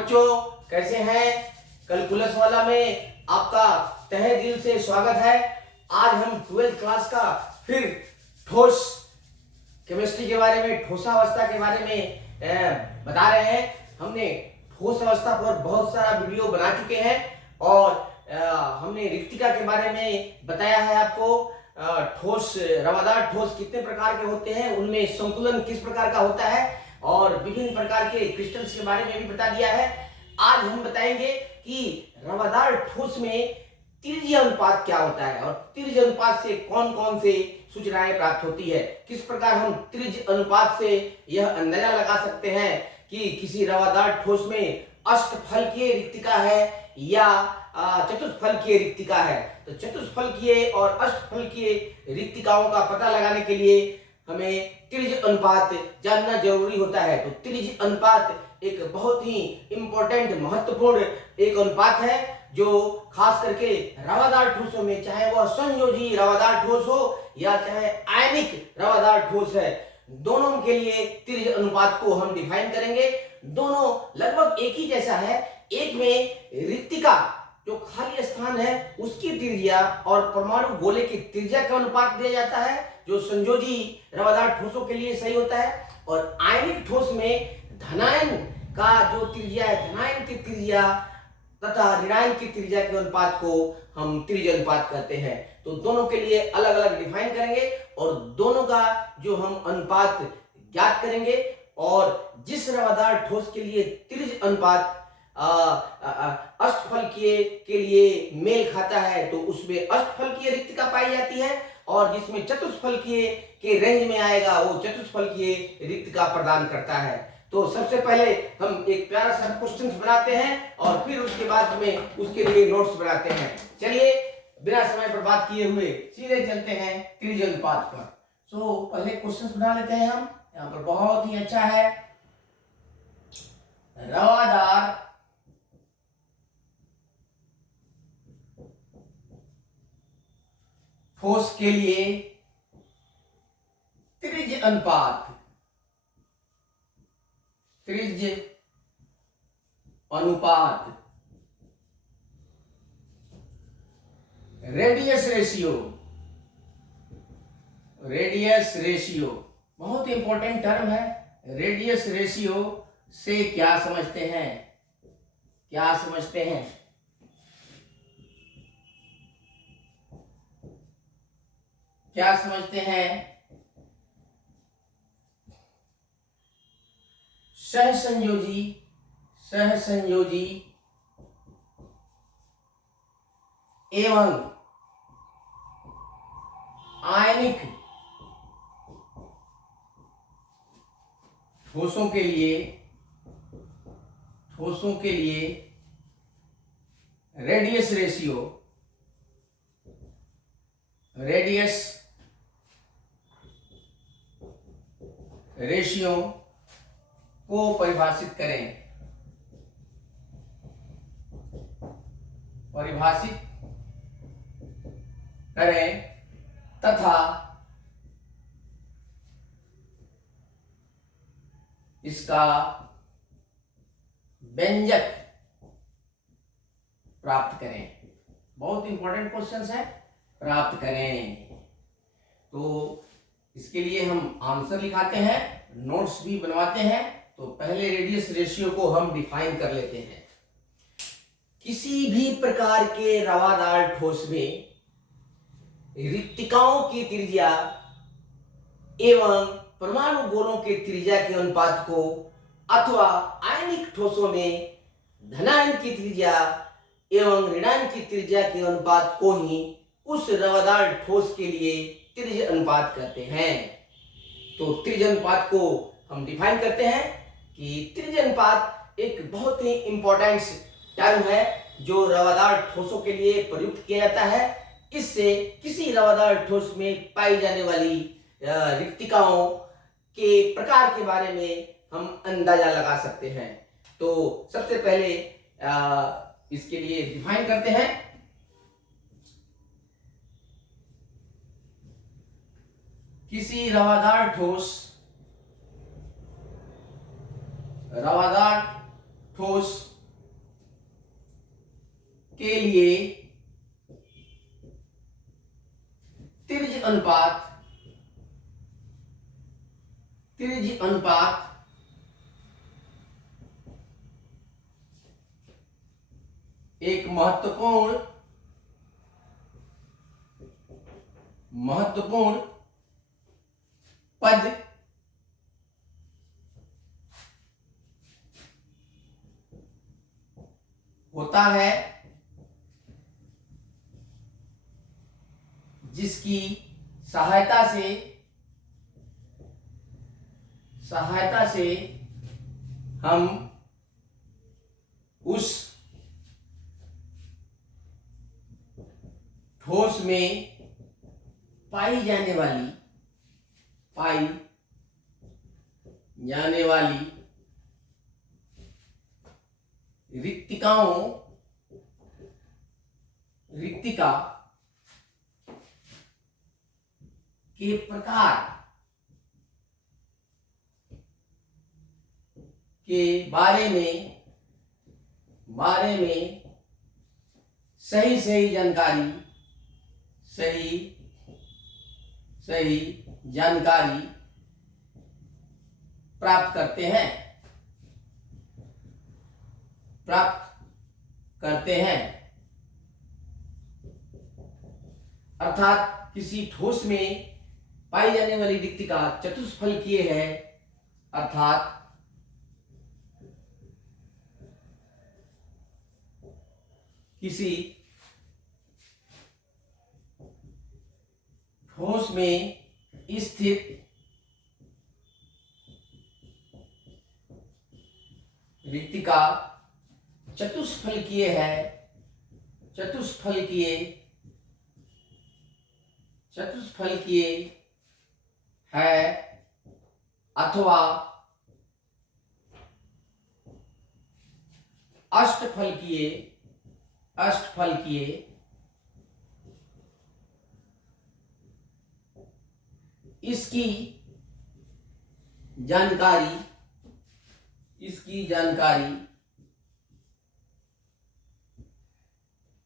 बच्चों, कैसे हैं? कैलकुलस वाला में आपका तहे दिल से स्वागत है। आज हम 12th क्लास का फिर ठोस केमिस्ट्री के बारे में, ठोसावस्था के बारे में बता रहे हैं। हमने ठोस अवस्था पर बहुत सारा वीडियो बना चुके हैं और हमने रिक्तिका के बारे में बताया है आपको। ठोस, रवादार ठोस कितने प्रकार के होते हैं, उनमें संतुलन किस प्रकार का होता है और विभिन्न प्रकार के क्रिस्टल्स के बारे में भी बता दिया है। आज हम बताएंगे कि रवादार ठोस में त्रिज्य अनुपात क्या होता है और त्रिज्य अनुपात से कौन कौन से सूचनाएं प्राप्त होती है। किस प्रकार हम त्रिज्य अनुपात से यह अंदाजा लगा सकते हैं कि किसी रवादार ठोस में अष्टफलकीय रिक्तिका है या चतुष्फलकीय रिक्तिका है। तो चतुष्फलकीय और अष्टफलकीय रिक्तिकाओं का पता लगाने के लिए हमें त्रिज्य अनुपात जानना जरूरी होता है। तो त्रिज्य अनुपात एक बहुत ही इंपॉर्टेंट, महत्वपूर्ण एक अनुपात है जो खास करके रवादार ठोसों में, चाहे वह संयोजी रवादार ठोस हो या चाहे आयनिक रवादार ठोस है, दोनों के लिए त्रिज्य अनुपात को हम डिफाइन करेंगे। दोनों लगभग एक ही जैसा है। एक में रिक्तिका जो खाली स्थान है उसकी त्रिज्या और परमाणु गोले की त्रिज्या का अनुपात दिया जाता है, जो संयोजी रवादार ठोसों के लिए सही होता है। और आयनिक ठोस में धनायन का जो त्रिज्या है, धनायन की त्रिज्या तथा ऋणायन की त्रिज्या के अनुपात को हम त्रिज्य अनुपात कहते हैं। तो दोनों के लिए अलग अलग डिफाइन करेंगे और दोनों का जो हम अनुपात ज्ञात करेंगे। और जिस रवादार ठोस के लिए त्रिज्य अनुपात अष्टफलकीय के लिए मेल खाता है तो उसमें अष्टफलकीय रिक्तिका पाई जाती है, और जिसमें चतुष्फलकीय के रेंज में आएगा वो चतुष्फलकीय रिक्तिका प्रदान करता है। तो सबसे पहले हम एक प्यारा सा क्वेश्चन बनाते हैं और फिर उसके बाद में उसके लिए नोट्स बनाते हैं। चलिए बिना समय बर्बाद किए हुए सीधे चलते हैं त्रिज्य अनुपात पर। पहले क्वेश्चन बना लेते हैं हम। यहाँ पर बहुत ही अच्छा है। रवादार ठोस के लिए त्रिज्य अनुपात, त्रिज्य अनुपात, रेडियस रेशियो, रेडियस रेशियो बहुत इंपॉर्टेंट टर्म है। रेडियस रेशियो से क्या समझते हैं? क्या समझते हैं? क्या समझते हैं? सहसंयोजी, सहसंयोजी एवं आयनिक ठोसों के लिए, ठोसों के लिए रेडियस रेशियो, रेडियस रेशियो को परिभाषित करें, परिभाषित करें तथा इसका व्यंजक प्राप्त करें। बहुत इंपॉर्टेंट क्वेश्चन है, प्राप्त करें। तो इसके लिए हम आंसर लिखाते हैं, नोट्स भी बनवाते हैं। तो पहले रेडियस रेशियो को हम डिफाइन कर लेते हैं। किसी भी प्रकार के रवादार ठोस में रिक्तिकाओं की त्रिज्या एवं परमाणु गोलों के त्रिज्या के अनुपात को, अथवा आयनिक ठोसों में धनायन की त्रिज्या एवं ऋणायन की त्रिज्या के अनुपात को ही उस रवादार ठोस के लिए त्रिज्य अनुपात कहते हैं। तो त्रिज्य अनुपात को हम डिफाइन करते हैं कि त्रिज्य अनुपात एक बहुत ही इंपॉर्टेंट टर्म है जो रवादार ठोसों के लिए प्रयुक्त किया जाता है। इससे किसी रवादार ठोस में पाई जाने वाली रिक्तिकाओं के प्रकार के बारे में हम अंदाजा लगा सकते हैं। तो सबसे पहले इसके लिए डिफाइन करते हैं। किसी रवादार ठोस के लिए त्रिज्य अनुपात एक महत्वपूर्ण पद होता है, जिसकी सहायता से हम उस ठोस में पाई जाने वाली रिक्तिका के प्रकार के बारे में सही जानकारी प्राप्त करते हैं। अर्थात किसी ठोस में पाई जाने वाली रिक्तिका चतुष्फलकीय है, अर्थात किसी ठोस में स्थित रिक्तिका चतुष्फलकीय है अथवा अष्टफलकीय इसकी जानकारी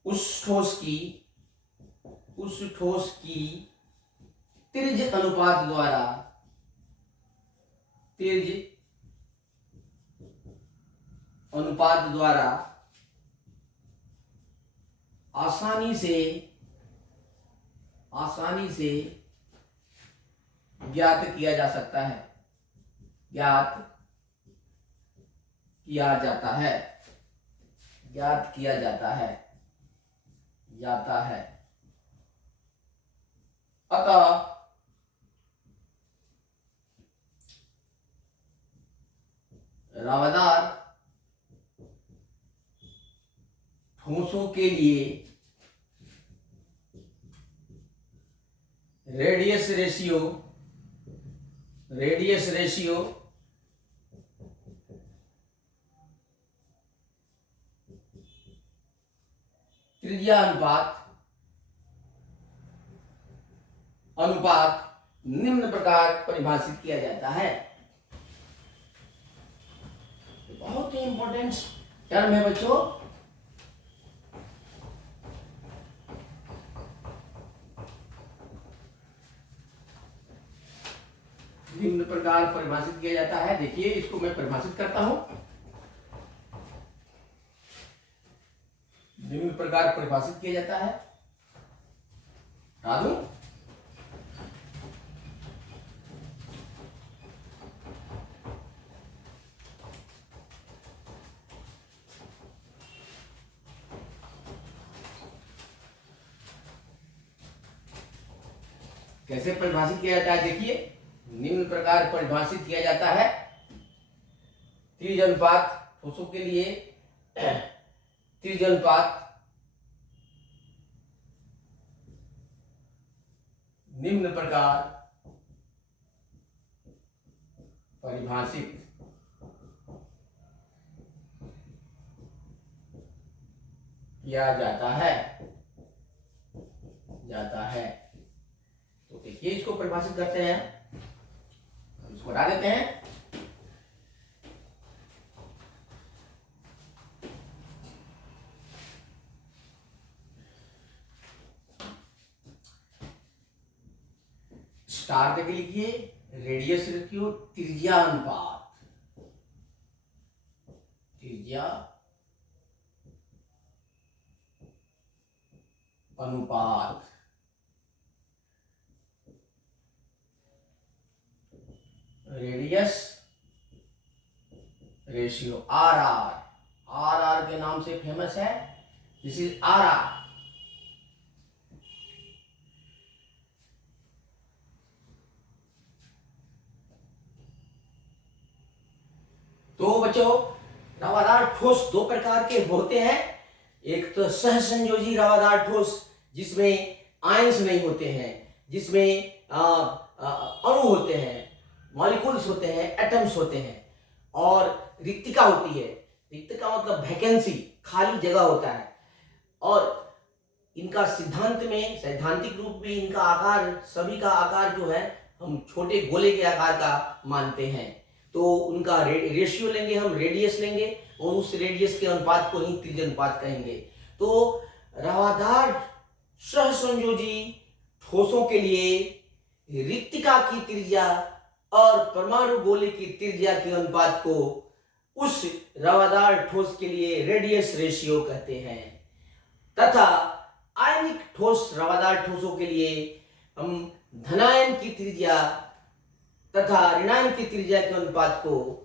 उस ठोस की त्रिज्य अनुपात द्वारा आसानी से ज्ञात किया जाता है। अतः रवादार ठोसों के लिए रेडियस रेशियो त्रिज्या अनुपात निम्न प्रकार परिभाषित किया जाता है। बहुत ही इंपॉर्टेंट टर्म है बच्चों। निम्न प्रकार परिभाषित किया जाता है। देखिए, इसको मैं परिभाषित करता हूं। निम्न प्रकार परिभाषित किया जाता है। दूं कैसे परिभाषित किया जाता है? देखिए, निम्न प्रकार परिभाषित किया जाता है। त्रिज्य अनुपात ठोसों के लिए त्रिज्य अनुपात निम्न प्रकार परिभाषित किया जाता है। तो देखिए, इसको परिभाषित करते हैं, इसको हटा देते हैं। स्टार देके लिखिए, रेडियस लिखियो, त्रिज्या अनुपात, त्रिज्या अनुपात, radius ratio, r r, r r के नाम से फेमस है, दिस इज आर आर। तो बच्चों, रवादार ठोस दो प्रकार के होते हैं। एक तो सहसंयोजी रवादार ठोस, जिसमें आयंस नहीं होते हैं, जिसमें अणु होते हैं, मॉलिक्यूल्स होते हैं, एटम्स होते हैं, और रिक्तिका होती है। रिक्तिका मतलब वैकेंसी, खाली जगह होता है। और इनका सिद्धांत में, सैद्धांतिक रूप में इनका आकार, सभी का आकार जो है हम छोटे गोले के आकार का मानते हैं। तो उनका रेशियो लेंगे, हम रेडियस लेंगे, और उस रेडियस के अनुपात को ही त्रिज्या अनुपात कहेंगे। तो रवादार सहसंयोजी ठोसों के लिए रिक्तिका की त्रिज्या और परमाणु गोले की त्रिज्या के अनुपात को उस रवादार ठोस के लिए रेडियस रेशियो कहते हैं। तथा आयनिक ठोस रवादार ठोसों के लिए हम धनायन की त्रिज्या तथा ऋणायन की त्रिज्या के अनुपात को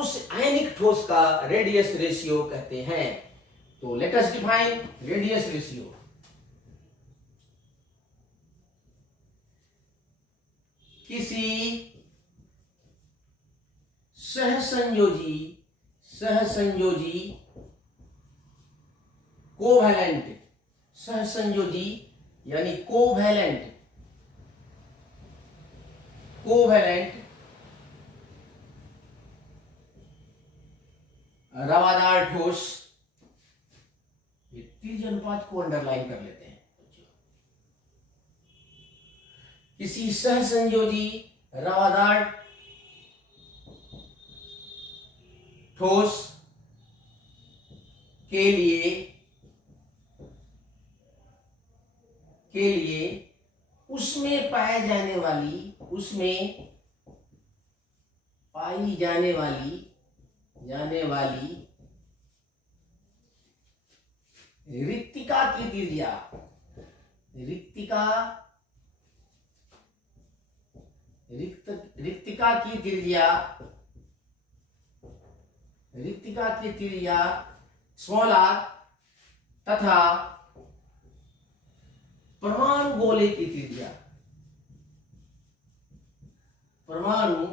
उस आयनिक ठोस का रेडियस रेशियो कहते हैं। तो let us define radius ratio. किसी सहसंयोजी कोवैलेंट, सहसंयोजी यानी कोवैलेंट रवादार ठोस, ये त्रिज्या अनुपात को अंडरलाइन कर लेते हैं। किसी सहसंयोजी रवादार ठोस के लिए उसमें पाई जाने वाली रिक्तिका की त्रिज्या, रिक्तिका की त्रिज्या स्मॉल आर तथा परमाणु गोले की त्रिज्या, परमाणु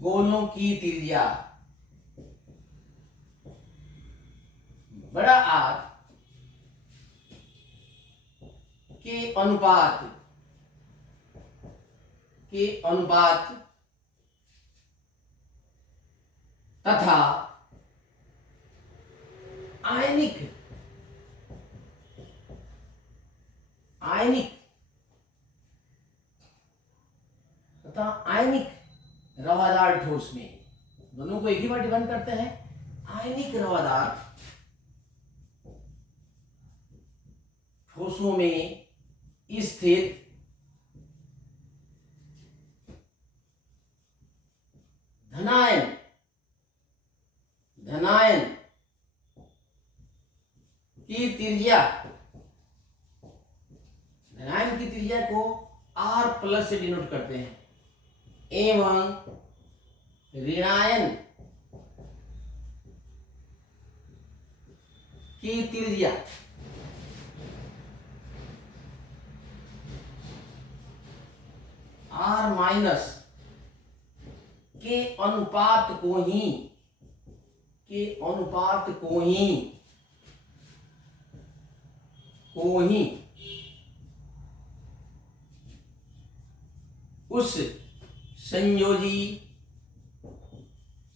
गोलों की त्रिज्या बड़ा आर के अनुपात तथा आयनिक रवादार ठोस में, दोनों को एक ही बार डिफाइन करते हैं। आयनिक रवादार ठोसों में स्थित धनायन की त्रिज्या, धनायन की त्रिज्या को R प्लस से डिनोट करते हैं, एवं ऋणायन की त्रिज्या R माइनस के अनुपात को ही उस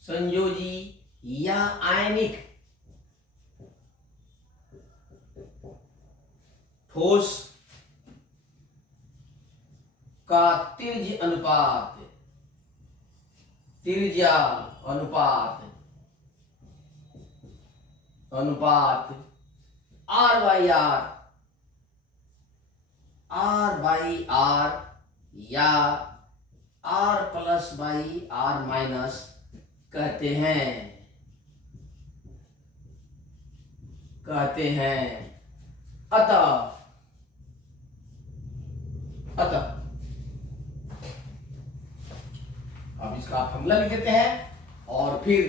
संयोजी या आयनिक ठोस का त्रिज्या अनुपात R/R आर बाई आर या r plus by r minus कहते हैं। अतः अब इसका फॉर्मूला लिख देते हैं और फिर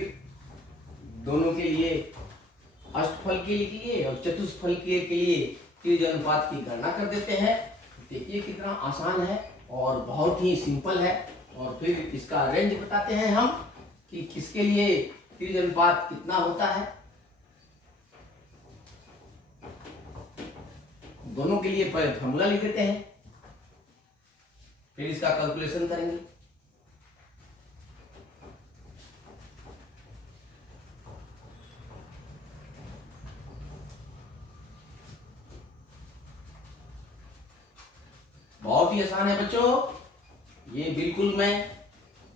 दोनों के लिए अष्टफल के लिए और चतुष्फल के लिए त्रिज्य अनुपात की गणना कर देते हैं। देखिए कितना आसान है और बहुत ही सिंपल है। और फिर इसका रेंज बताते हैं हम कि किसके लिए त्रिज्य अनुपात कितना होता है। दोनों के लिए पहले फॉर्मूला लिख देते हैं, फिर इसका कैलकुलेशन करेंगे। बहुत ही आसान है बच्चों, ये बिल्कुल मैं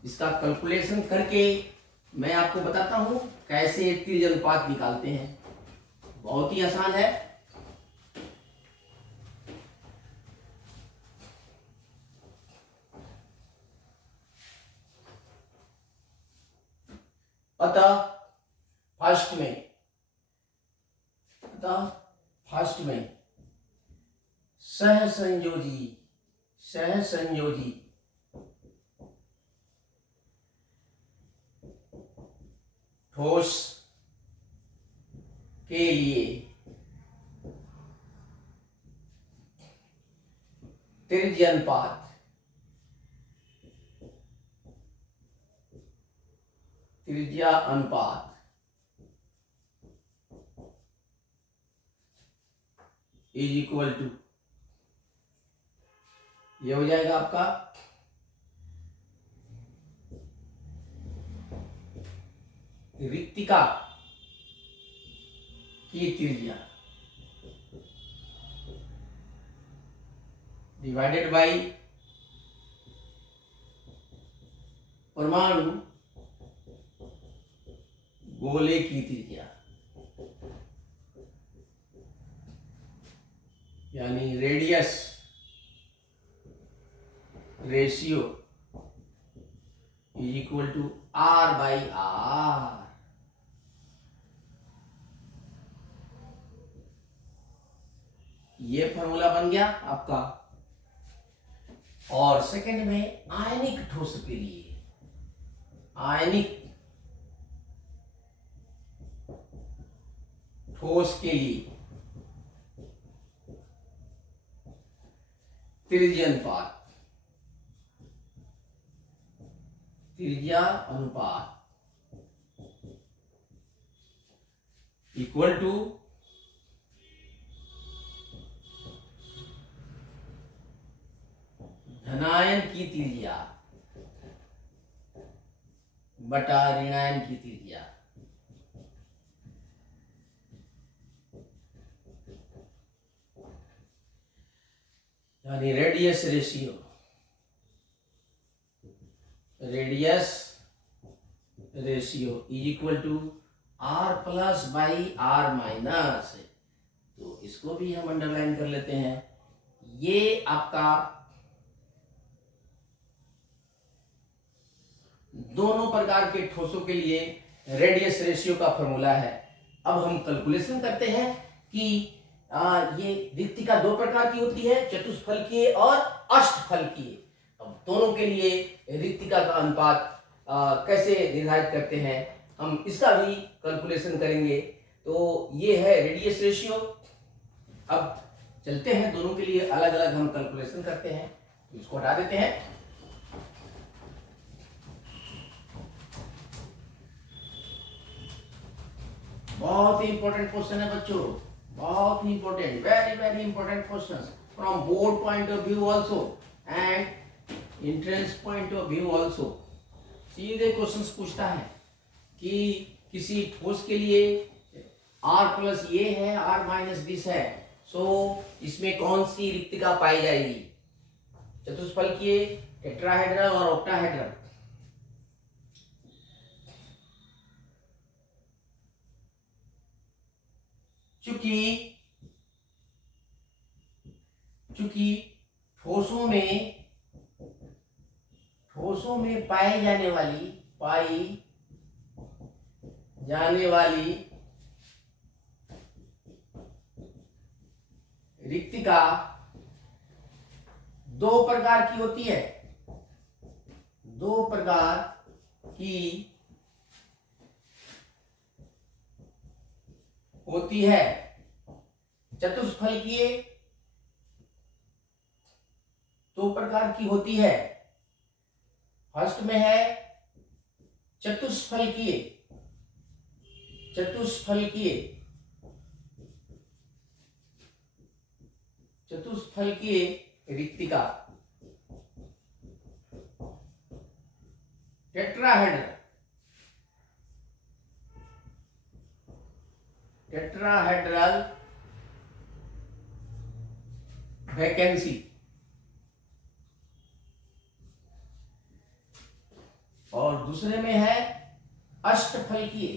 इसका कैलकुलेशन करके मैं आपको बताता हूं कैसे त्रिज्य अनुपात निकालते हैं। बहुत ही आसान है। अतः फर्स्ट में सहसंयोजी ठोस के लिए त्रिज्य अनुपात इज इक्वल टू, ये हो जाएगा आपका रिक्तिका की त्रिज्या डिवाइडेड बाई परमाणु गोले की त्रिज्या, यानी radius ratio is equal to r by r. ये फॉर्मूला बन गया आपका। और सेकंड में आयनिक ठोस के लिए, आयनिक ठोस के लिए त्रिज्या अनुपात इक्वल टू धनायन की त्रिज्या बटा ऋणायन की त्रिज्या। यानी radius ratio is equal to r plus by r minus. तो इसको भी हम अंडरलाइन कर लेते हैं। ये आपका दोनों प्रकार के ठोसों के लिए रेडियस रेशियो का फॉर्मूला है। अब हम कैलकुलेशन करते हैं कि ये रिक्तिका दो प्रकार की होती है, चतुष्फलकीय और अष्टफलकीय। अब दोनों के लिए रिक्तिका का अनुपात कैसे निर्धारित करते हैं, हम इसका भी कैलकुलेशन करेंगे। तो ये है रेडियस रेशियो। अब चलते हैं, दोनों के लिए अलग अलग हम कैलकुलेशन करते हैं। इसको हटा देते हैं। बहुत ही इंपॉर्टेंट क्वेश्चन है बच्चों, बहुत ही important, very very important question from board point of view also and entrance point of view also. सीधे क्वेश्चंस पूछता है कि किसी ठोस के लिए r प्लस ये है, r माइनस दिस है, सो इसमें कौन सी रिक्तिका पाई जाएगी, चतुष्फलकीय, टेट्राहेड्रल और ऑक्टाहेड्रल। चूंकि ठोसों में पाई जाने वाली रिक्तिका दो प्रकार की होती है। दो प्रकार की होती है। चतुष्फलकीय दो प्रकार की होती है। फर्स्ट में है चतुष्फलकीय रिक्तिका। Tetrahedral vacancy. और दूसरे में है अष्टफलकीय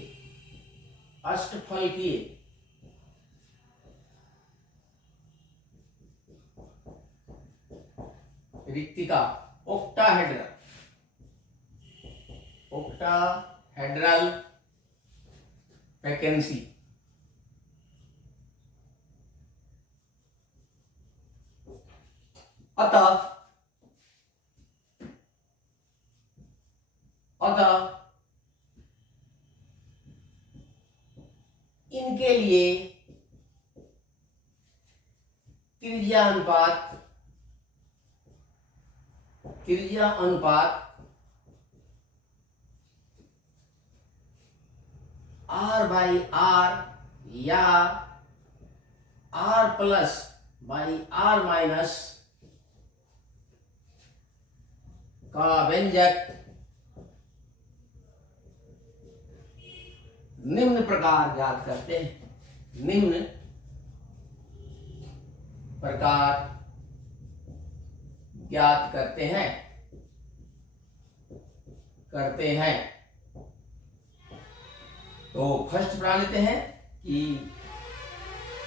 रिक्तिका। Octahedral vacancy. अतः इनके लिए त्रिज्या अनुपात R/R या R+/R- का व्यंजक निम्न प्रकार ज्ञात करते हैं। तो फर्स्ट बना लेते हैं कि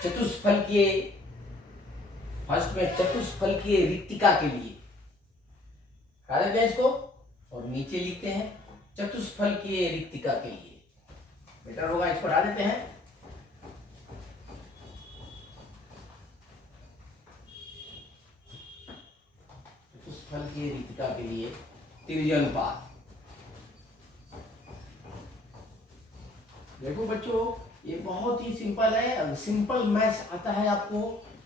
चतुष्फलकीय रिक्तिका के लिए हटा देते हैं इसको और नीचे लिखते हैं चतुष्फलकीय रिक्तिका के लिए। बेटर होगा, इसको हटा देते हैं। चतुष्फलकीय रिक्तिका के लिए त्रिज्या अनुपात। देखो बच्चों, ये बहुत ही सिंपल है। अगर सिंपल मैथ्स आता है आपको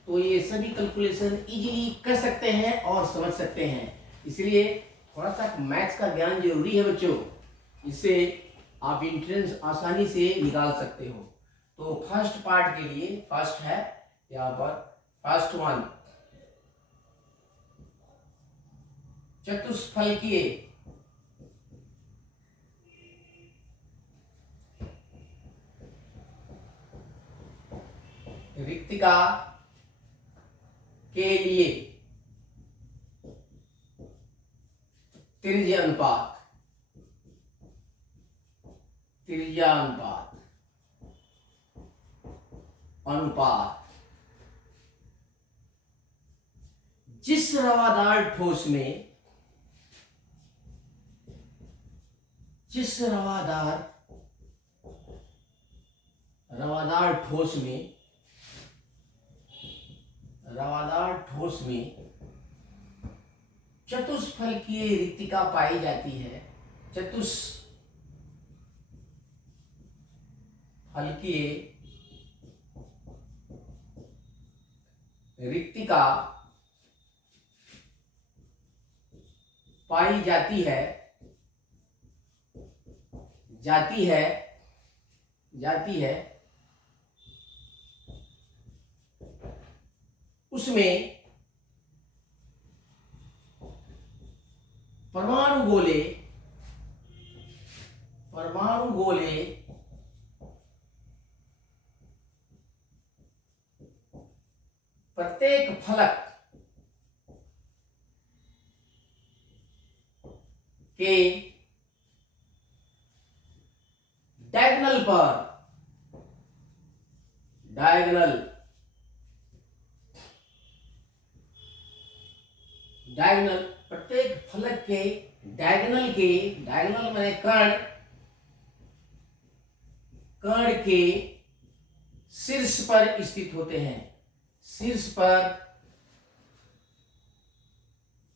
तो ये सभी कैलकुलेशन इजीली कर सकते हैं और समझ सकते हैं। इसलिए थोड़ा सा मैथ्स का ज्ञान जरूरी है बच्चों, इससे आप एंट्रेंस आसानी से निकाल सकते हो। तो फर्स्ट पार्ट के लिए फर्स्ट है यहाँ पर, फर्स्ट वन चतुष्फलकीय रिक्तिका के लिए त्रिज्या अनुपात जिस रवादार ठोस में चतुष्फलकीय रिक्तिका पाई जाती है। चतुष्फलकीय रिक्तिका पाई जाती है उसमें परमाणु गोले प्रत्येक फलक के डायगोनल डायगोनल, प्रत्येक फलक के डायगोनल माने कर्ण, कर्ण के शीर्ष पर स्थित होते हैं, शीर्ष पर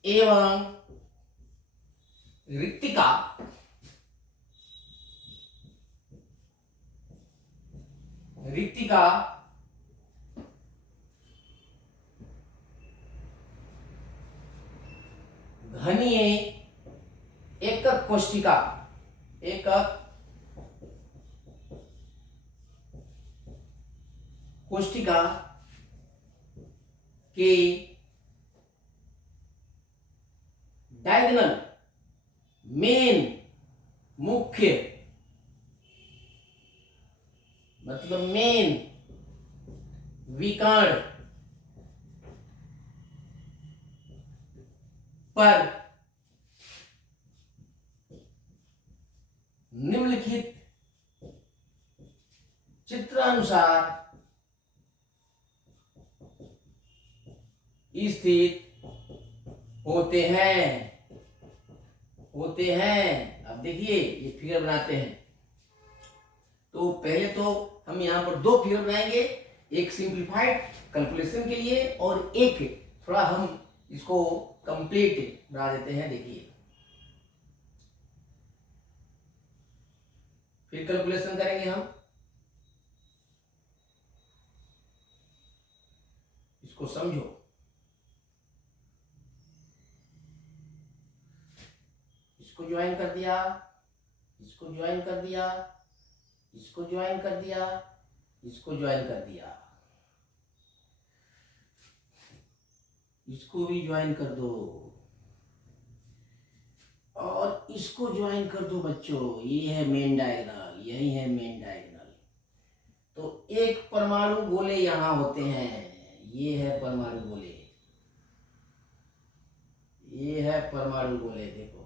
एवं रिक्तिका घनीय एकक कोष्ठिका, एकक कोष्ठिका के डायगोनल मेन मुख्य मतलब मेन विकर्ण पर निम्नलिखित चित्रानुसार स्थित होते हैं। अब देखिए ये फिगर बनाते हैं। तो पहले तो हम यहां पर दो फिगर बनाएंगे, एक सिंप्लीफाइड कैलकुलेशन के लिए और एक थोड़ा हम इसको कंप्लीट बना देते हैं। देखिए फिर कैलकुलेशन करेंगे हम, इसको समझो। इसको ज्वाइन कर दिया, इसको ज्वाइन कर दिया, इसको ज्वाइन कर दिया, इसको ज्वाइन कर दिया, इसको भी ज्वाइन कर दो और इसको ज्वाइन कर दो बच्चों। ये है मेन डायगोनल, यही है मेन डायगोनल। तो एक परमाणु गोले यहां होते हैं, ये है परमाणु गोले, ये है परमाणु गोले। देखो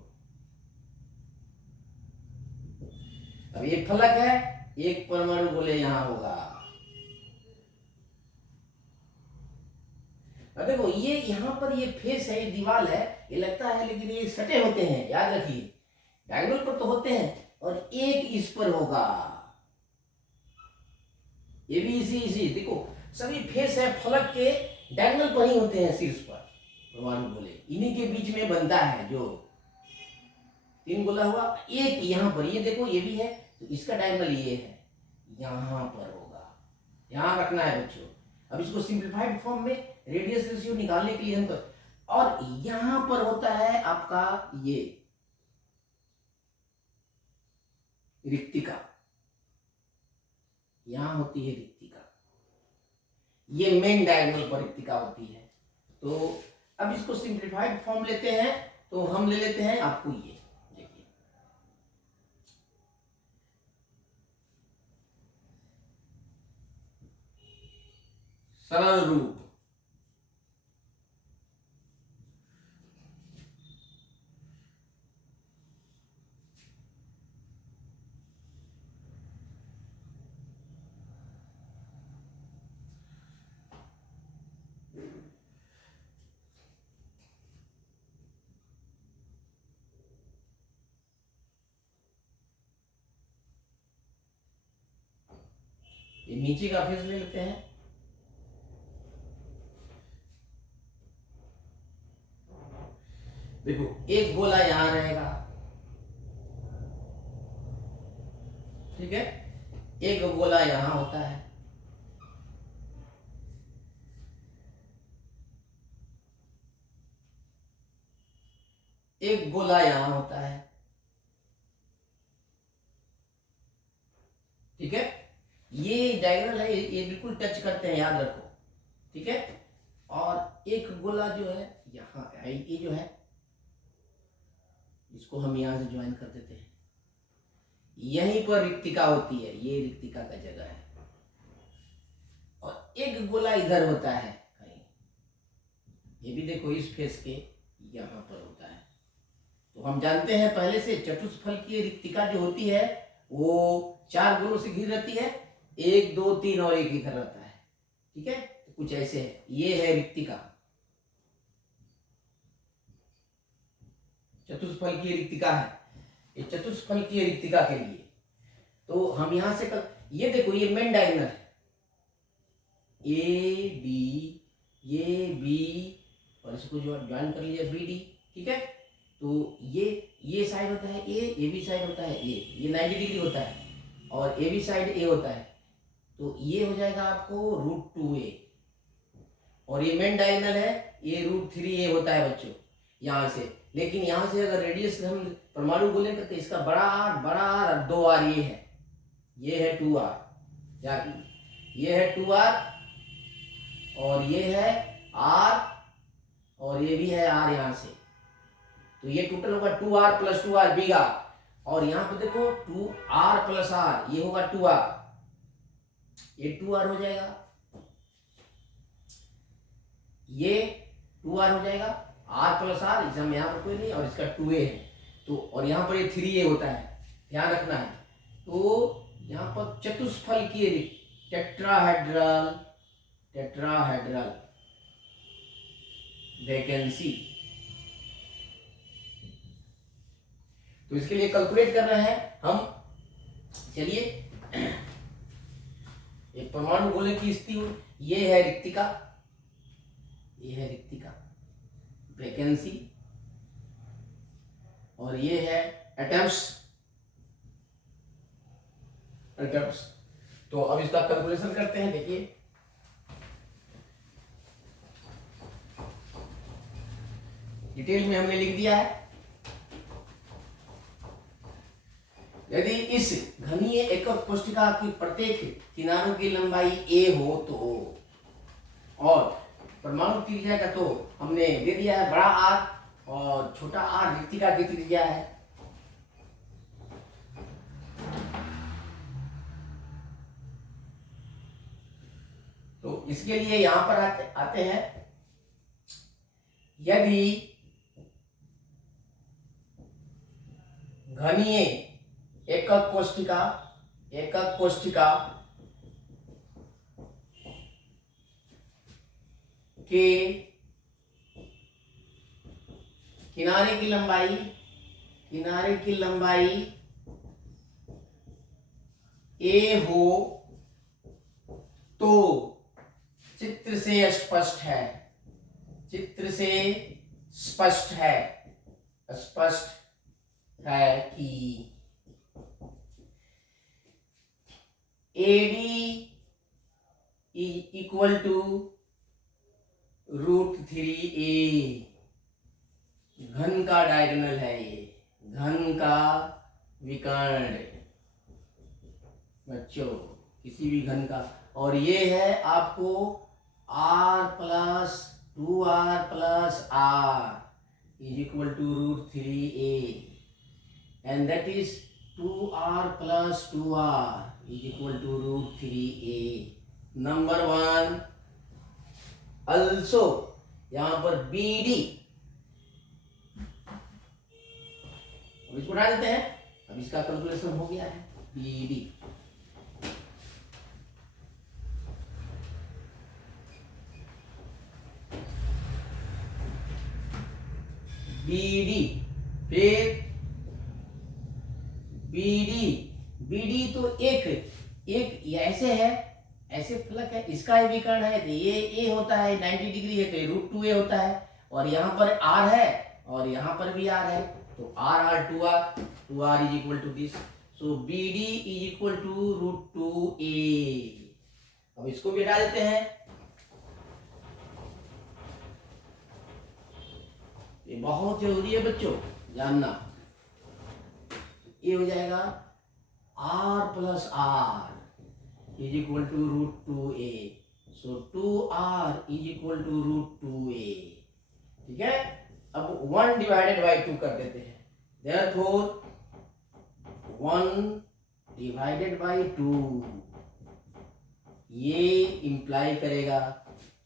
अब एक फलक है, एक परमाणु गोले यहां होगा। अब देखो ये यहां पर ये फेस है, ये दीवार है, ये लगता है लेकिन ये सटे होते हैं, याद रखिए डायगोनल पर तो होते हैं और एक इस पर होगा, ये भी इसी देखो सभी फेस है फलक के डायगोनल पर ही होते हैं, शीर्ष पर परमाणु गोले इन्हीं के बीच में बनता है। जो तीन गोला हुआ, एक यहां पर, ये देखो ये भी है, तो इसका डायगोनल ये है, यहां पर होगा, ध्यान रखना है बच्चों। अब इसको सिंप्लीफाइड फॉर्म में रेडियस रेशियो निकालने के लिए हम और यहां पर होता है आपका ये रिक्तिका, यहां होती है रिक्तिका, ये मेन डायगोनल पर रिक्तिका होती है। तो अब इसको सिंप्लीफाइड फॉर्म लेते हैं, तो हम ले लेते हैं आपको ये देखिए, सरल रूप, ये नीचे का फेस ले लेते हैं। देखो एक गोला यहां रहेगा, ठीक है, एक गोला यहां होता है, एक गोला यहां होता है, ठीक है। ये डायगोनल है, ये बिल्कुल टच करते हैं, याद रखो, ठीक है। और एक गोला जो है यहाँ है, ये जो है इसको हम यहां से ज्वाइन कर देते हैं, यहीं पर रिक्तिका होती है, ये रिक्तिका का जगह है। और एक गोला इधर होता है कहीं, ये भी देखो इस फेस के यहां पर होता है। तो हम जानते हैं पहले से चतुष्फल की रिक्तिका जो होती है वो 4 गोलों से घिर रहती है, 1 2 3 और एक इधर रहता है, ठीक है। तो कुछ ऐसे है, ये है रिक्तिका, चतुष्फलकीय रिक्तिका है, ये चतुष्फलकीय रिक्तिका के लिए। तो हम यहां से ये देखो, ये मेन डायगोनल है, ए डी, ये बी, और इसको जो ज्वाइन कर लिया बी डी, ठीक है। तो ये साइड होता है ए बी साइड होता है ए, ये 90 डिग्री होता है, और ए बी साइड ए होता है, तो ये हो जाएगा आपको √2a, और ये मेन डायगोनल है, ये √3a होता है बच्चों यहाँ से। लेकिन यहाँ से अगर रेडियस हम परमाणु बोलेंगे तो इसका बड़ा R और 2R ये है 2R, ये है 2R, और ये है R, और ये भी है R यहाँ से। तो ये टोटल होगा 2R + 2R बीगा, और यहाँ पे देखो 2R + R, ये होगा 2R, ये 2R हो जाएगा, ये 2R हो जाएगा, R + R, इसमें यहाँ पर कोई नहीं, और इसका 2A है। तो और यहाँ पर ये 3A होता है, ध्यान रखना है। तो यहाँ पर चतुष्फलकीय टेट्राहेड्रल वैकेंसी, तो इसके लिए कैलकुलेट कर रहे हैं हम। चलिए, एक परमाणु गोले की स्थिति, ये है रिक्तिका, वैकेंसी, और ये है एटम्स। तो अब इसका कैलकुलेशन करते हैं। देखिए, डिटेल में हमने लिख दिया है। यदि इस घनीय एकक कोशिका की प्रत्येक किनारों की लंबाई a हो तो, और परमाणु त्रिज्या का तो हमने दे दिया है बड़ा R, और छोटा r रिक्तिका की त्रिज्या है। तो इसके लिए यहां पर आते हैं। यदि घनीय एकक कोशिका के किनारे की लंबाई a हो तो चित्र से स्पष्ट है कि AD = √3a, घन का डायगोनल है, ये घन का विकर्ण बच्चों, किसी भी घन का। और ये है आपको R + 2R + R = √3a, and that is 2R + 2R = √3a. Number 1। also यहाँ पर BD, अब इसको उठा देते हैं। अब इसका कैलकुलेशन हो गया है। BD फिर BD तो एक ऐसे है, ऐसे फलक है, इसका ही विकर्ण है, तो ये A होता है, 90 डिग्री है, तो √2a होता है, और यहाँ पर R है, और यहाँ पर भी R है, तो R 2R = this, so BD = √2a। अब इसको भी हटा देते हैं। ये बहुत जरूरी है बच्चों जानना। ये हो जाएगा R + R = √2a, so 2R = √2a, ठीक है। अब 1 / 2 कर देते हैं, therefore 1 / 2 ये इंप्लाई करेगा,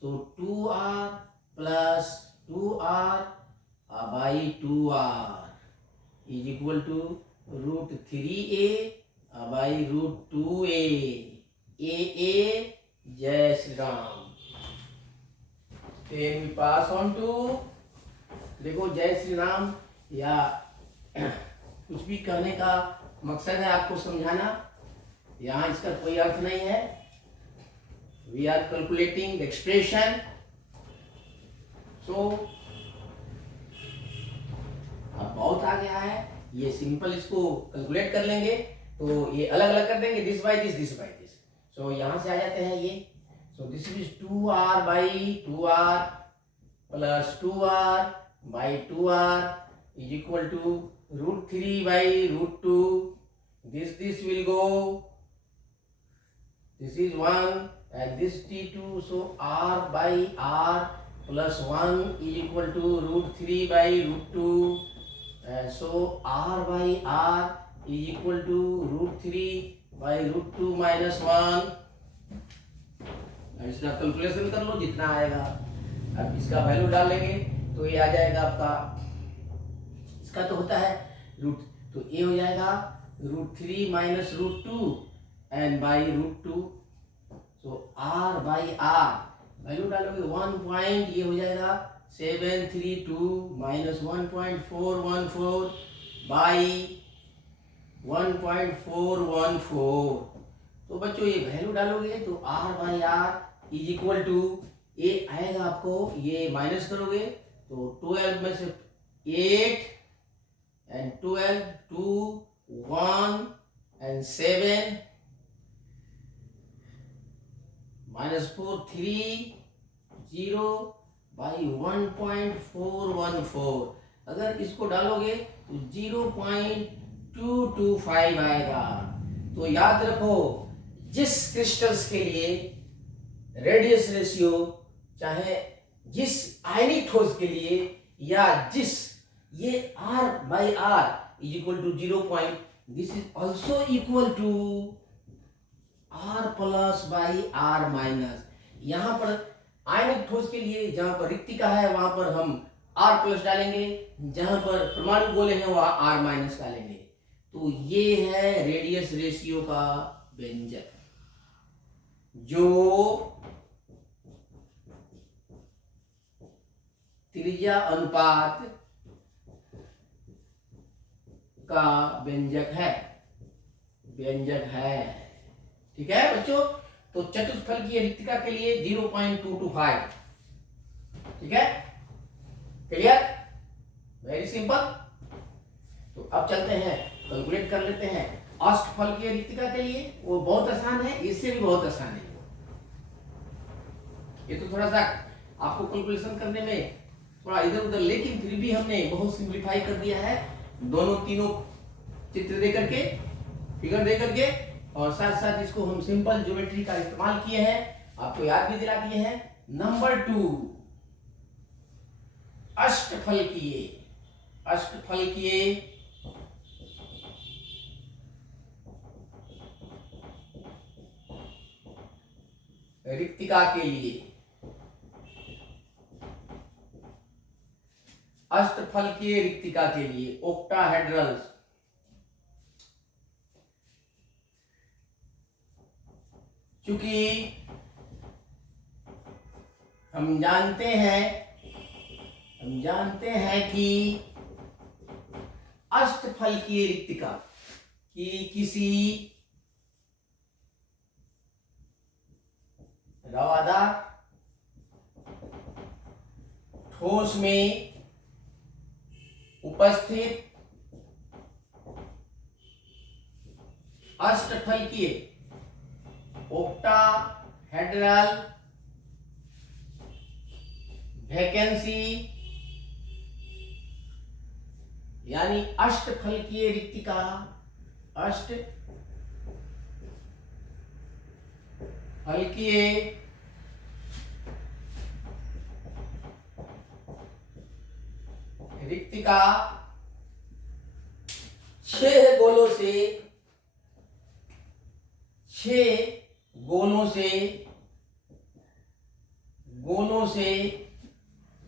तो 2R + 2R / 2R = √3a / √2a। A जय Shri Ram. Then we pass on to, देखो जय श्री राम, या कुछ भी कहने का मकसद है आपको समझाना, यहाँ इसका कोई अर्थ नहीं है। We are calculating expression. So अब बहुत आ गया है, ये सिंपल इसको कैलकुलेट कर लेंगे तो ये अलग अलग कर देंगे, दिस बाय दिस। सो यहाँ से आ जाते हैं ये। So this is 2r by 2r plus 2r by 2r is equal to √3 by √2। This will go, this is 1 and this t2, so r by r plus 1 is equal to √3 by √2, so r by r is equal to √3 by √2 minus 1। इसका calculation कर लो जितना आएगा। अब इसका value डालेंगे तो ये आ जाएगा आपका, इसका तो होता है रूट, तो ये हो जाएगा √3 minus √2 and by √2। So r by r value डालोगे 1 पॉइंट, ये हो जाएगा 732 माइनस 1.414 बाई 1.414। तो बच्चों ये वैल्यू डालोगे तो r by r is equal to, ये आएगा आपको, ये माइनस करोगे तो 12 में से 8 एंड 12 2 1 एंड 7 माइनस 4 3 0 बाई 1.414। अगर इसको डालोगे तो 0.225 आएगा। तो याद रखो, जिस क्रिस्टल्स के लिए रेडियस रेशियो, चाहे जिस आयनिक ठोस के लिए, या जिस ये r by r is equal to 0 point, this is also equal to r plus by r minus. यहाँ पर आयनिक ठोस के लिए जहां पर रिक्तिका है वहां पर हम r प्लस डालेंगे, जहां पर परमाणु गोले हैं वहां r माइनस डालेंगे। तो ये है रेडियस रेशियो का व्यंजक, जो त्रिज्या अनुपात का व्यंजक है। ठीक है बच्चों, तो चतुष्फलकीय रिक्तिका के लिए 0.225। ठीक है, क्लियर, वेरी सिंपल। तो अब चलते हैं, कैलकुलेट कर लेते हैं अष्टफलकीय रिक्तिका के लिए। वो बहुत आसान है, इससे भी बहुत आसान है। ये तो थोड़ा सा आपको कैलकुलेशन करने में थोड़ा इधर उधर, लेकिन फिर भी हमने बहुत सिंप्लीफाई कर दिया है, दोनों तीनों चित्र दे करके, फिगर दे करके, और साथ साथ इसको हम सिंपल ज्योमेट्री का इस्तेमाल किए हैं, आपको याद भी दिला दिए हैं। नंबर 2, अष्टफलकीय रिक्तिका के लिए, अष्टफलकीय रिक्तिका के लिए ओक्टाहेड्रल्स। क्योंकि हम जानते हैं कि अष्टफलकीय रिक्तिका की किसी रवादार ठोस में उपस्थित अष्टफलकीय ओक्टाहेड्रल वैकेंसी, यानी अष्टफलकीय रिक्तिका, अष्टफलकीय रिक्तिका 6 गोलों से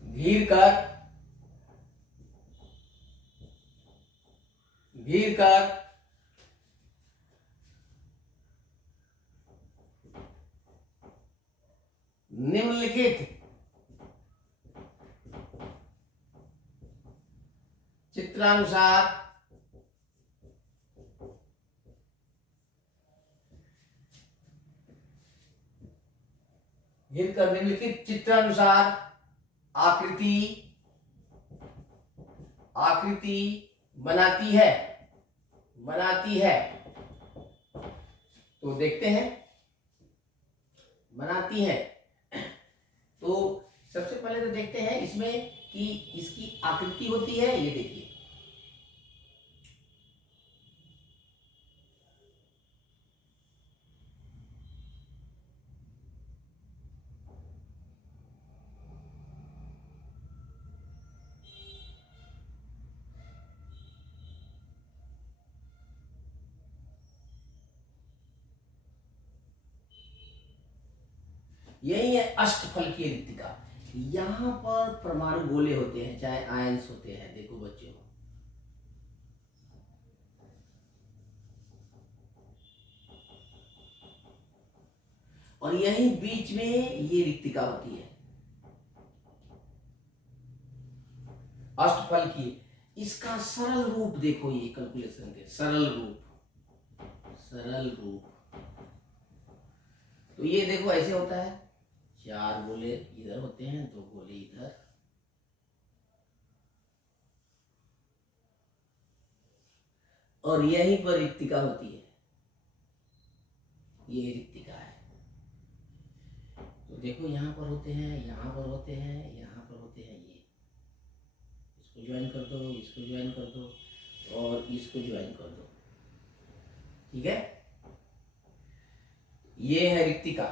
घिर कर निम्नलिखित चित्र चित्रानुसार निम्नलिखित चित्रानुसार आकृति बनाती है। तो देखते हैं बनाती है। तो सबसे पहले तो देखते हैं इसमें कि इसकी आकृति होती है, ये देखिए यही है अष्टफलकीय रिक्तिका। यहाँ पर परमाणु गोले होते हैं, चाहे आयंस होते हैं। देखो बच्चों, और यही बीच में ये रिक्तिका होती है अष्टफलकीय। इसका सरल रूप देखो, ये कैलकुलेशन के सरल रूप। तो ये देखो ऐसे होता है, 4 गोले इधर होते हैं, 2 गोले इधर, और यहीं पर रिक्तिका होती है। ये रिक्तिका है। तो देखो यहाँ पर होते हैं, यहाँ पर होते हैं, यहाँ पर होते हैं। ये इसको ज्वाइन कर दो, इसको ज्वाइन कर दो, और इसको ज्वाइन कर दो। ठीक है, ये है रिक्तिका।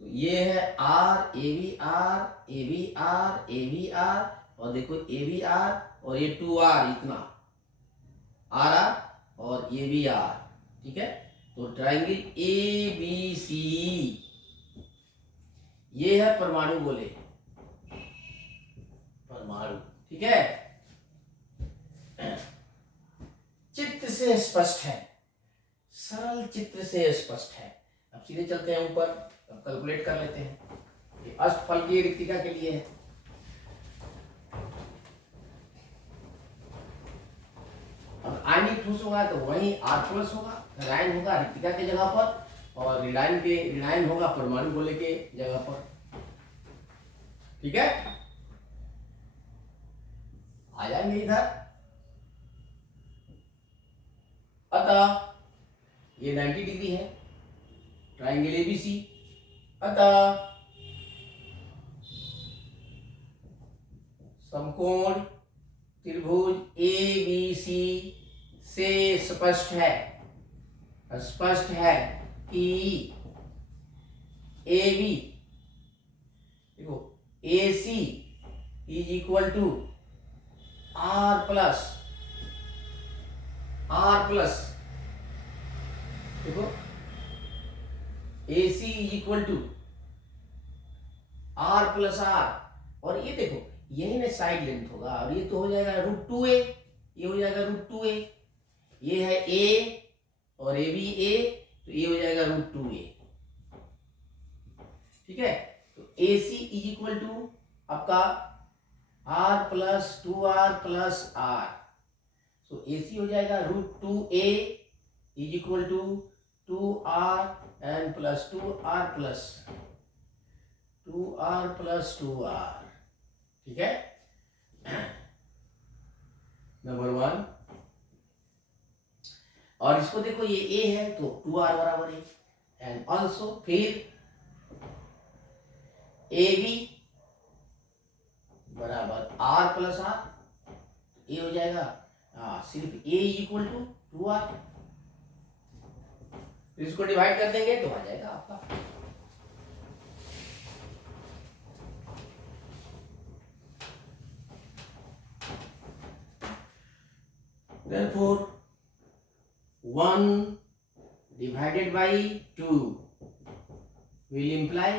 तो ये है r, A B r, A B r, A B r, और देखो ए बी आर, और ये 2R, इतना आर आर, और ए बी आर। ठीक है, तो ट्राइंगल ए बी सी, ये है परमाणु गोले, परमाणु। ठीक है, चित्र से स्पष्ट है, सरल चित्र से स्पष्ट है। अब सीधे चलते हैं ऊपर, अब कैलकुलेट कर लेते हैं। ये अष्टफलकीय रिक्तिका के लिए है। अब आयनिक ठोस होगा तो वही R+ होगा, ऋणायन होगा रिक्तिका के जगह पर, और ऋणायन होगा परमाणु गोले के जगह पर। ठीक है, आ जाएंगे इधर। अतः ये 90 डिग्री है, ट्राइंगल ABC। अतः समकोण त्रिभुज ABC से स्पष्ट है कि AB, देखो AC is equal to R+, देखो AC is equal to R+R, और ये देखो यही ना साइड लेंथ होगा, और ये तो हो जाएगा √2a, ये हो जाएगा √2a, ये है A और AB A, तो ये हो जाएगा √2a। ठीक है, तो AC इज इक्वल टू आपका R+2R+R, तो AC हो जाएगा √2a is equal to 2R and plus 2R+2R। ठीक है, नंबर 1। और इसको देखो ये A है तो 2R बराबर है, एंड ऑल्सो फिर AB बराबर R+R, ये हो जाएगा सिर्फ A इक्वल टू 2R। इसको डिवाइड कर देंगे तो आ जाएगा आपका therefore 1 divided by 2 will imply,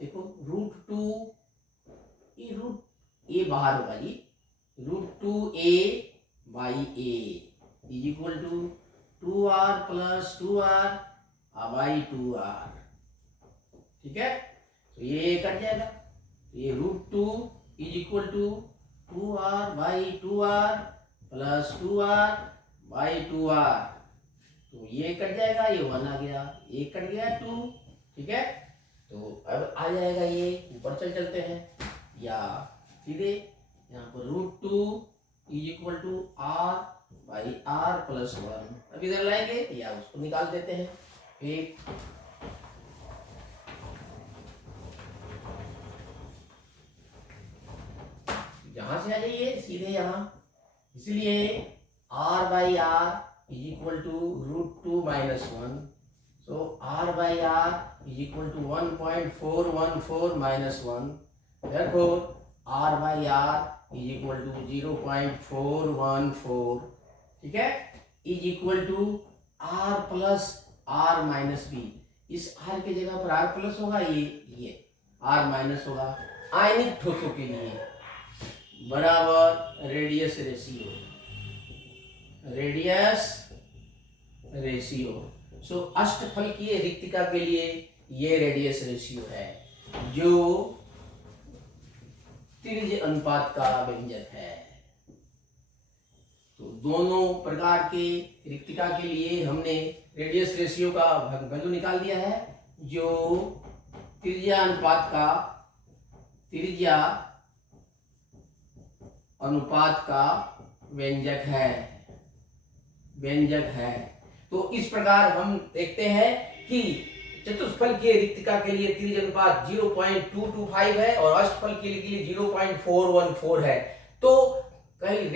देखो √2, ये बाहर होगा जी, √2a by a is equal to 2R+2R by 2R। ठीक है, तो ये कट जाएगा, तो ये √2 is equal to 2r/2r plus 2r/2r। तो ये कट जाएगा, ये 1 आ गया, ये कट गया 2। ठीक है, तो अब आ जाएगा ये ऊपर चलते हैं, या सीधे यहाँ पर √2 is equal to r/r plus 1। अब इधर लाएंगे या उसको निकाल देते हैं। फिर यहां से आ जाइए सीधे यहाँ, इसलिए r/r is equal to √2 - 1। So r/r is equal to 1.414 - 1। therefore r/r is equal to 0.414। ठीक है, is equal to r plus r minus B. इस r की जगह पर r प्लस होगा, ये r माइनस होगा। आयनिक ठोसों के लिए बराबर रेडियस रेशियो। सो अष्टफलकीय रिक्तिका के लिए ये रेडियस रेशियो है, जो त्रिज्य अनुपात का व्यंजक है। तो दोनों प्रकार के रिक्तिका के लिए हमने रेडियस रेशियो का वैल्यू निकाल दिया है, जो त्रिज्या अनुपात का व्यंजक है। तो इस प्रकार हम देखते हैं कि चतुष्फलकीय रिक्तिका के लिए त्रिज्य अनुपात 0.225 है और अष्टफल के लिए 0.414 है। तो कहीं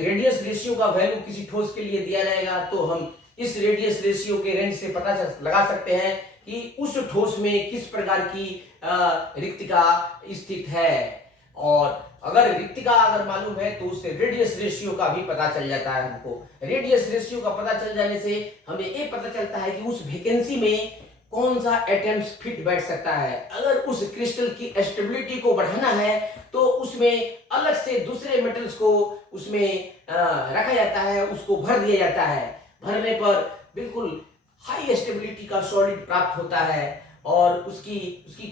रेडियस रेशियो का वैल्यू किसी ठोस के लिए दिया जाएगा, तो हम इस रेडियस रेशियो के रेंज से पता लगा सकते हैं कि उस ठोस में किस प्रकार की रिक्तिका स्थित है। और अगर रिक्तिका अगर मालूम है तो उससे रेडियस रेशियो का भी पता चल जाता है। हमको रेडियस रेशियो का पता चल जाने से हमें ये पता चलता है कि उस वैकेंसी में कौन सा एटम्स फिट बैठ सकता है। अगर उस क्रिस्टल की स्टेबिलिटी को बढ़ाना है तो उसमें अलग से दूसरे मेटल्स को उसमें रखा जाता है, उसको भर दिया जाता है। भरने पर बिल्कुल हाई स्टेबिलिटी का सॉलिड प्राप्त होता है और उसकी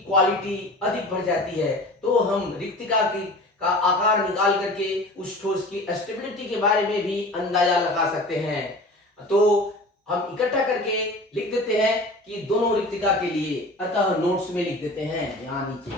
क्वालिटी अधिक बढ़ जाती है। तो हम रिक्तिका का आकार निकाल करके उस ठोस की स्टेबिलिटी के बारे में भी अंदाजा लगा सकते हैं। तो हम इकट्ठा करके लिख देते हैं कि दोनों रिक्तिका के लिए, अतः नोट्स में लिख देते हैं यहाँ नीचे।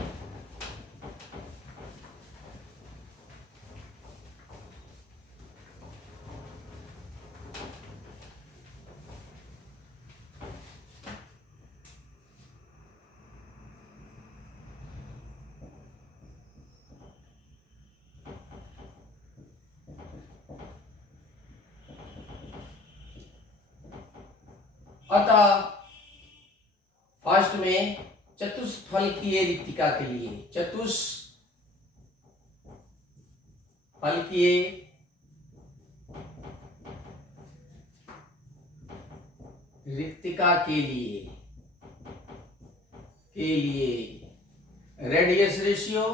अतः फर्स्ट में चतुष्फलकीय रिक्तिका के लिए, चतुष्फलकीय रिक्तिका के लिए रेडियस रेशियो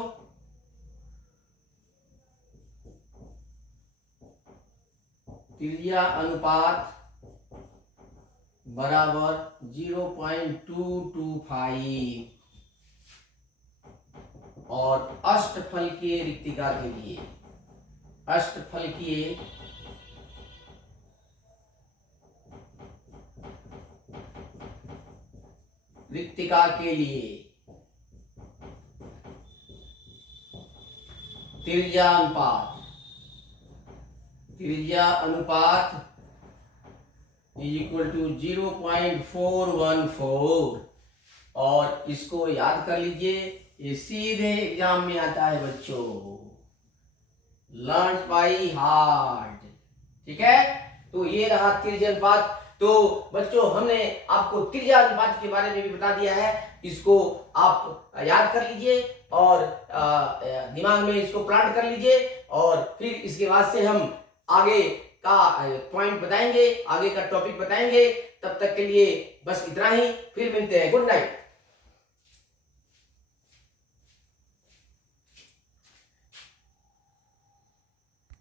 त्रिज्या अनुपात बराबर 0.225। और अष्टफलकीय रिक्तिका के लिए, अष्टफलकीय रिक्तिका के लिए त्रिज्या अनुपात इज इक्वल टू 0.414। और इसको याद कर लीजिए, ये सीधे एग्जाम में आता है बच्चों, लर्न बाय हार्ट। ठीक है, तो ये रहा त्रिज्या अनुपात। तो बच्चों हमने आपको त्रिज्या अनुपात के बारे में भी बता दिया है, इसको आप याद कर लीजिए और दिमाग में इसको प्लांट कर लीजिए। और फिर इसके बाद से हम आगे का पॉइंट बताएंगे, आगे का टॉपिक बताएंगे। तब तक के लिए बस इतना ही, फिर मिलते हैं। Good night.